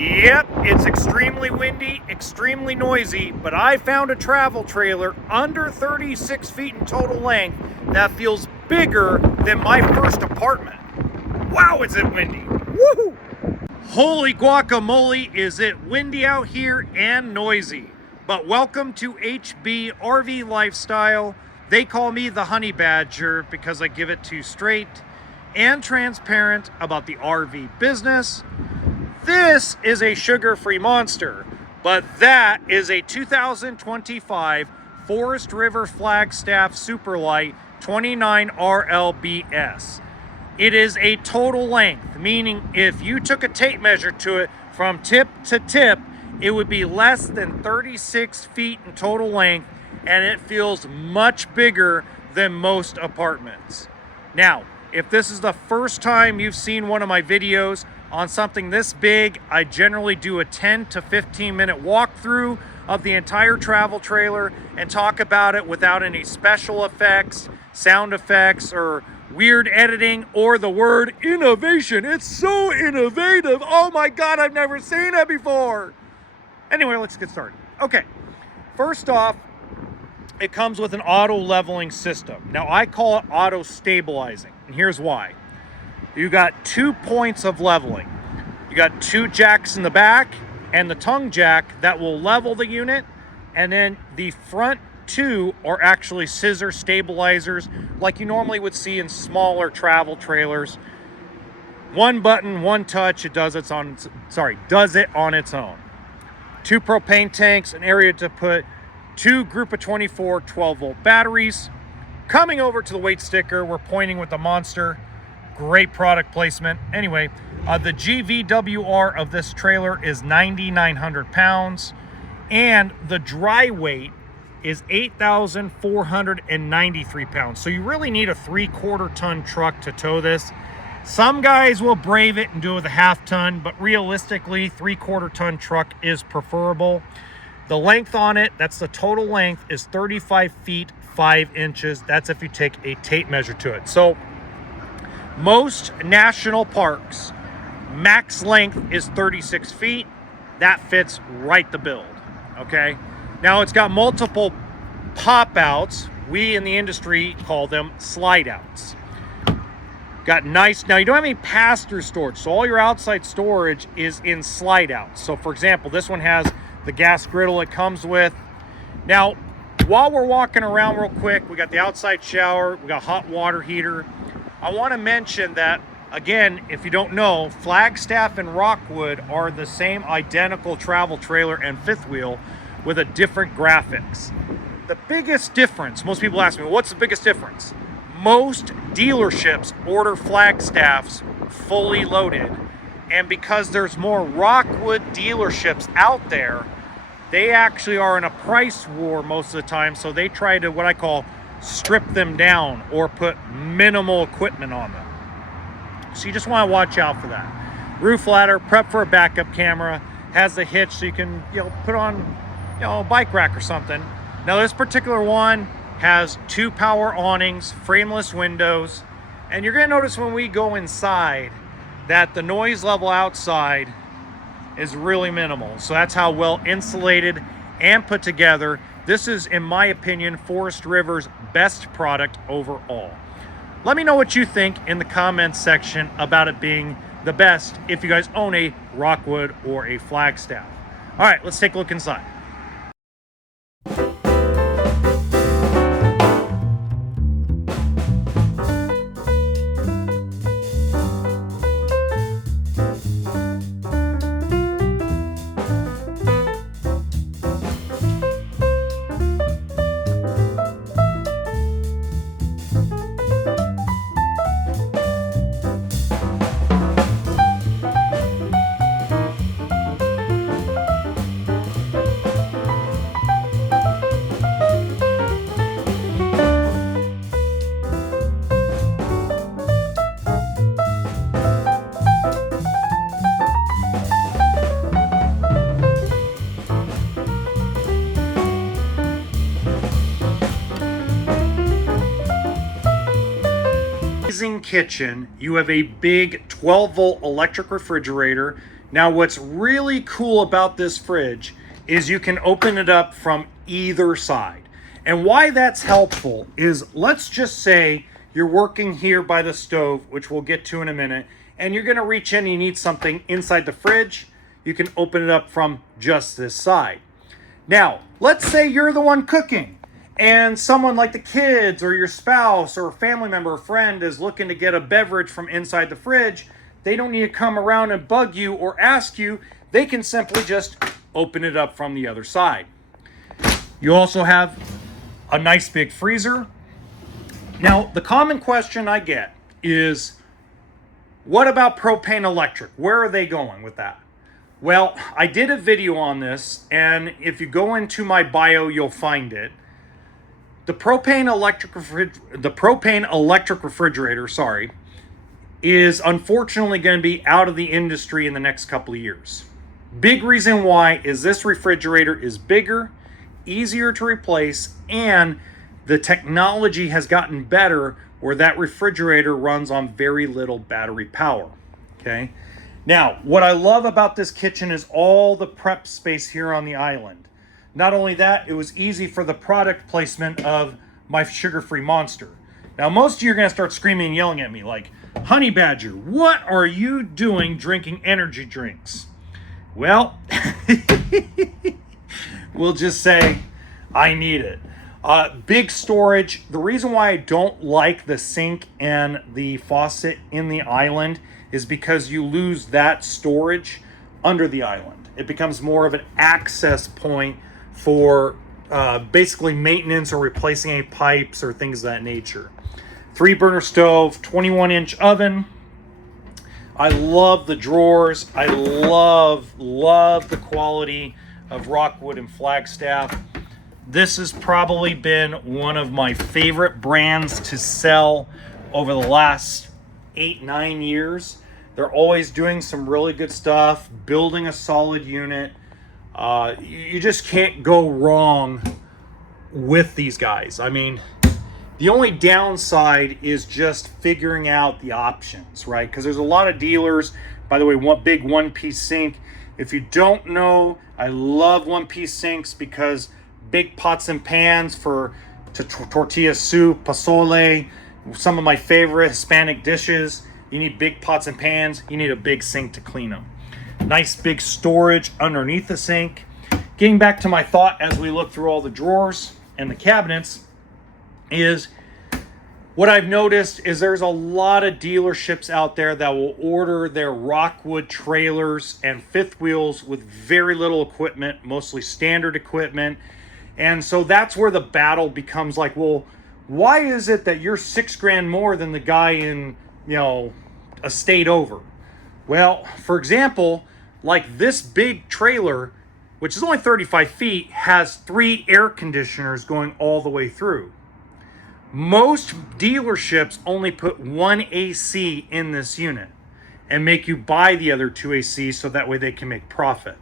Yep, it's extremely windy, extremely noisy, but I found a travel trailer under 36 feet in total length that feels bigger than my first apartment. Wow, is it windy. Woohoo! Holy guacamole, is it windy out here and noisy. But welcome to HB RV Lifestyle. They call me the Honey Badger because I give it to you straight and transparent about the RV business. This is a sugar-free monster, but that is a 2025 Forrest River Flagstaff Superlight 29 RLBS. It is a total length, meaning if you took a tape measure to it from tip to tip, it would be less than 36 feet in total length, and it feels much bigger than most apartments. Now, if this is the first time you've seen one of my videos on something this big, I generally do a 10 to 15 minute walkthrough of the entire travel trailer and talk about it without any special effects, sound effects, or weird editing, or the word innovation. It's so innovative. Oh my God, I've never seen it before. Anyway, let's get started. Okay, first off, it comes with an auto leveling system. Now I call it auto stabilizing, and here's why. You got 2 points of leveling. You got 2 jacks in the back and the tongue jack that will level the unit, and then the front 2 are actually scissor stabilizers like you normally would see in smaller travel trailers. One button, one touch, it does it on its own. 2 propane tanks, an area to put 2 group of 24 12-volt batteries. Coming over to the weight sticker, we're pointing with the monster. Great product placement. Anyway, the GVWR of this trailer is 9,900 pounds, and the dry weight is 8,493 pounds. So you really need a 3/4 ton truck to tow this. Some guys will brave it and do it with a 1/2 ton, but realistically, 3/4 ton truck is preferable. The length on it, that's the total length, is 35 feet 5 inches. That's if you take a tape measure to it. So most national parks, max length is 36 feet. That fits right the build, okay? Now it's got multiple pop outs. We in the industry call them slide outs. Got nice, now you don't have any pass-through storage, so all your outside storage is in slide outs. So for example, this one has the gas griddle it comes with. Now, while we're walking around real quick, we got the outside shower, we got hot water heater. I want to mention that, again, if you don't know, Flagstaff and Rockwood are the same identical travel trailer and fifth wheel with a different graphics. The biggest difference, most people ask me, what's the biggest difference? Most dealerships order Flagstaffs fully loaded, and because there's more Rockwood dealerships out there, they actually are in a price war most of the time, so they try to, what I call, strip them down or put minimal equipment on them. So you just want to watch out for that. Roof ladder, prep for a backup camera, has the hitch so you can put on a bike rack or something. Now this particular one has 2 power awnings, frameless windows, and you're going to notice when we go inside that the noise level outside is really minimal. So that's how well insulated and put together. This is, in my opinion, Forrest River's best product overall. Let me know what you think in the comments section about it being the best if you guys own a Rockwood or a Flagstaff. All right, let's take a look inside. Kitchen, you have a big 12-volt electric refrigerator. Now, what's really cool about this fridge is you can open it up from either side. And why that's helpful is, let's just say you're working here by the stove, which we'll get to in a minute, and you're gonna reach in and you need something inside the fridge. You can open it up from just this side. Now, let's say you're the one cooking and someone like the kids or your spouse or a family member or friend is looking to get a beverage from inside the fridge. They don't need to come around and bug you or ask you. They can simply just open it up from the other side. You also have a nice big freezer. Now, the common question I get is, what about propane electric? Where are they going with that? Well, I did a video on this, and if you go into my bio, you'll find it. The propane electric refrigerator, is unfortunately going to be out of the industry in the next couple of years. Big reason why is this refrigerator is bigger, easier to replace, and the technology has gotten better where that refrigerator runs on very little battery power. Okay. Now, what I love about this kitchen is all the prep space here on the island. Not only that, it was easy for the product placement of my sugar-free Monster. Now, most of you are going to start screaming and yelling at me like, Honey Badger, what are you doing drinking energy drinks? Well, we'll just say I need it. Big storage. The reason why I don't like the sink and the faucet in the island is because you lose that storage under the island. It becomes more of an access point for basically maintenance or replacing any pipes or things of that nature. 3-burner stove, 21-inch oven. I love the drawers. I love the quality of Rockwood and Flagstaff. This has probably been one of my favorite brands to sell over the last 8-9 years. They're always doing some really good stuff, building a solid unit. You just can't go wrong with these guys. I mean, the only downside is just figuring out the options, right? Because there's a lot of dealers. By the way, one big one-piece sink. If you don't know, I love one-piece sinks because big pots and pans for tortilla soup, pozole, some of my favorite Hispanic dishes. You need big pots and pans. You need a big sink to clean them. Nice big storage underneath the sink. Getting back to my thought as we look through all the drawers and the cabinets is, what I've noticed is there's a lot of dealerships out there that will order their Rockwood trailers and fifth wheels with very little equipment, mostly standard equipment. And so that's where the battle becomes like, well, why is it that you're $6,000 more than the guy in, a state over? Well, for example, like this big trailer, which is only 35 feet, has 3 air conditioners going all the way through. Most dealerships only put 1 AC in this unit and make you buy the other 2 ACs so that way they can make profit.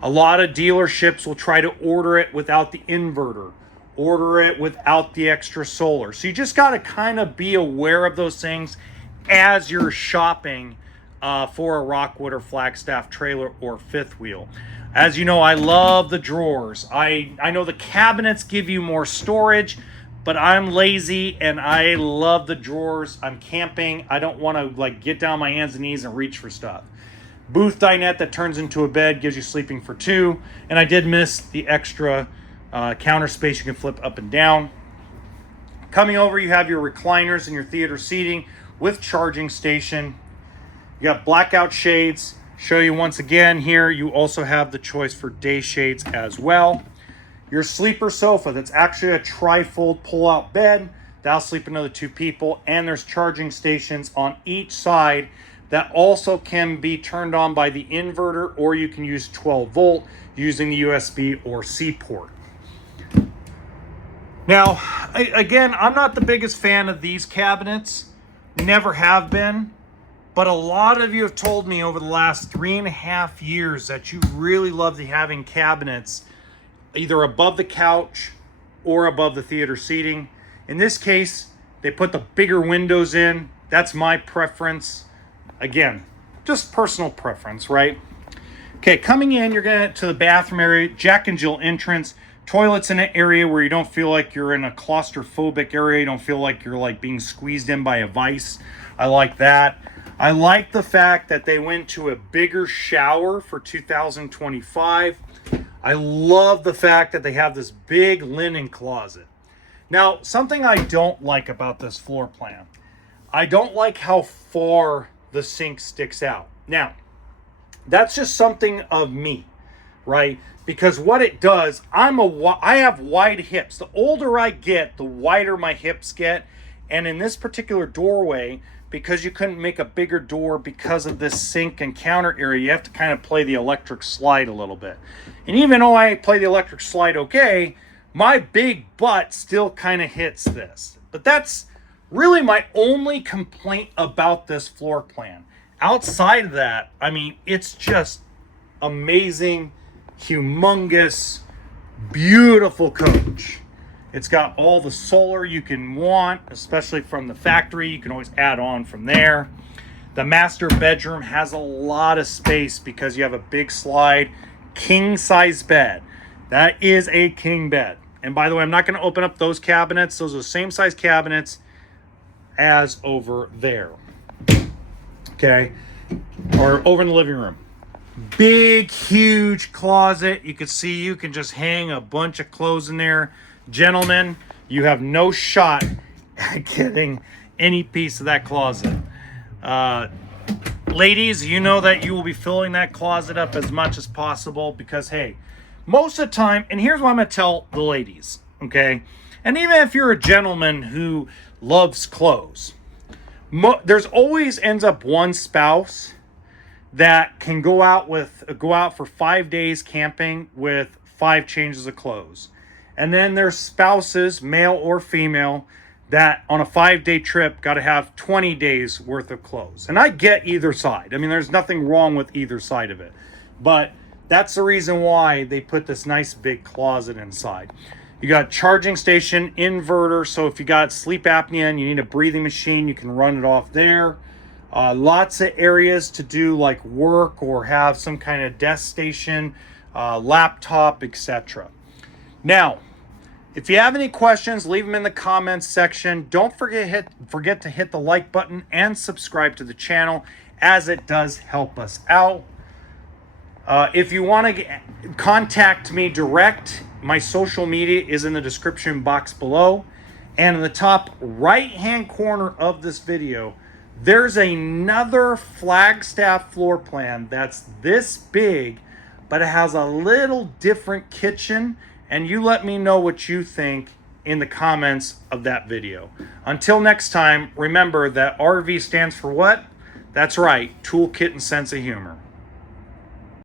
A lot of dealerships will try to order it without the inverter, order it without the extra solar. So you just got to kind of be aware of those things as you're shopping for a Rockwood or Flagstaff trailer or fifth wheel. As you know, I love the drawers. I know the cabinets give you more storage, but I'm lazy and I love the drawers. I'm camping. I don't want to get down on my hands and knees and reach for stuff. Booth dinette that turns into a bed, gives you sleeping for 2. And I did miss the extra counter space you can flip up and down. Coming over, you have your recliners and your theater seating with charging station. You got blackout shades. Show you once again here, you also have the choice for day shades as well. Your sleeper sofa, that's actually a tri-fold pull-out bed. That'll sleep another 2 people. And there's charging stations on each side that also can be turned on by the inverter, or you can use 12 volt using the USB or C port. Now, again, I'm not the biggest fan of these cabinets. Never have been. But a lot of you have told me over the last 3.5 years that you really love having cabinets either above the couch or above the theater seating. In this case, they put the bigger windows in. That's my preference. Again, just personal preference, right? Okay, coming in, you're gonna to the bathroom area, Jack and Jill entrance. Toilets in an area where you don't feel like you're in a claustrophobic area. You don't feel like you're like being squeezed in by a vice. I like that. I like the fact that they went to a bigger shower for 2025. I love the fact that they have this big linen closet. Now, something I don't like about this floor plan, I don't like how far the sink sticks out. Now, that's just something of me, right? Because what it does, I have wide hips. The older I get, the wider my hips get. And in this particular doorway, because you couldn't make a bigger door because of this sink and counter area, you have to kind of play the electric slide a little bit. And even though I play the electric slide okay, my big butt still kind of hits this. But that's really my only complaint about this floor plan. Outside of that, I mean, it's just amazing, humongous, beautiful coach. It's got all the solar you can want, especially from the factory. You can always add on from there. The master bedroom has a lot of space because you have a big slide, king size bed. That is a king bed. And by the way, I'm not going to open up those cabinets. Those are the same size cabinets as over there. Okay, or over in the living room. Big, huge closet. You can see you can just hang a bunch of clothes in there. Gentlemen, you have no shot at getting any piece of that closet. Ladies, you know that you will be filling that closet up as much as possible because, hey, most of the time, and here's what I'm going to tell the ladies, okay? And even if you're a gentleman who loves clothes, there's always ends up one spouse that can go out for 5 days camping with 5 changes of clothes. And then there's spouses, male or female, that on a 5-day trip got to have 20 days worth of clothes. And I get either side. I mean, there's nothing wrong with either side of it. But that's the reason why they put this nice big closet inside. You got charging station, inverter, so if you got sleep apnea and you need a breathing machine, you can run it off there. Lots of areas to do like work or have some kind of desk station, laptop, etc. Now, if you have any questions, leave them in the comments section. Don't forget to hit the like button and subscribe to the channel, as it does help us out. If you want to contact me direct, my social media is in the description box below. And in the top right-hand corner of this video, there's another Flagstaff floor plan that's this big, but it has a little different kitchen. And you let me know what you think in the comments of that video. Until next time, remember that RV stands for what? That's right, toolkit and sense of humor.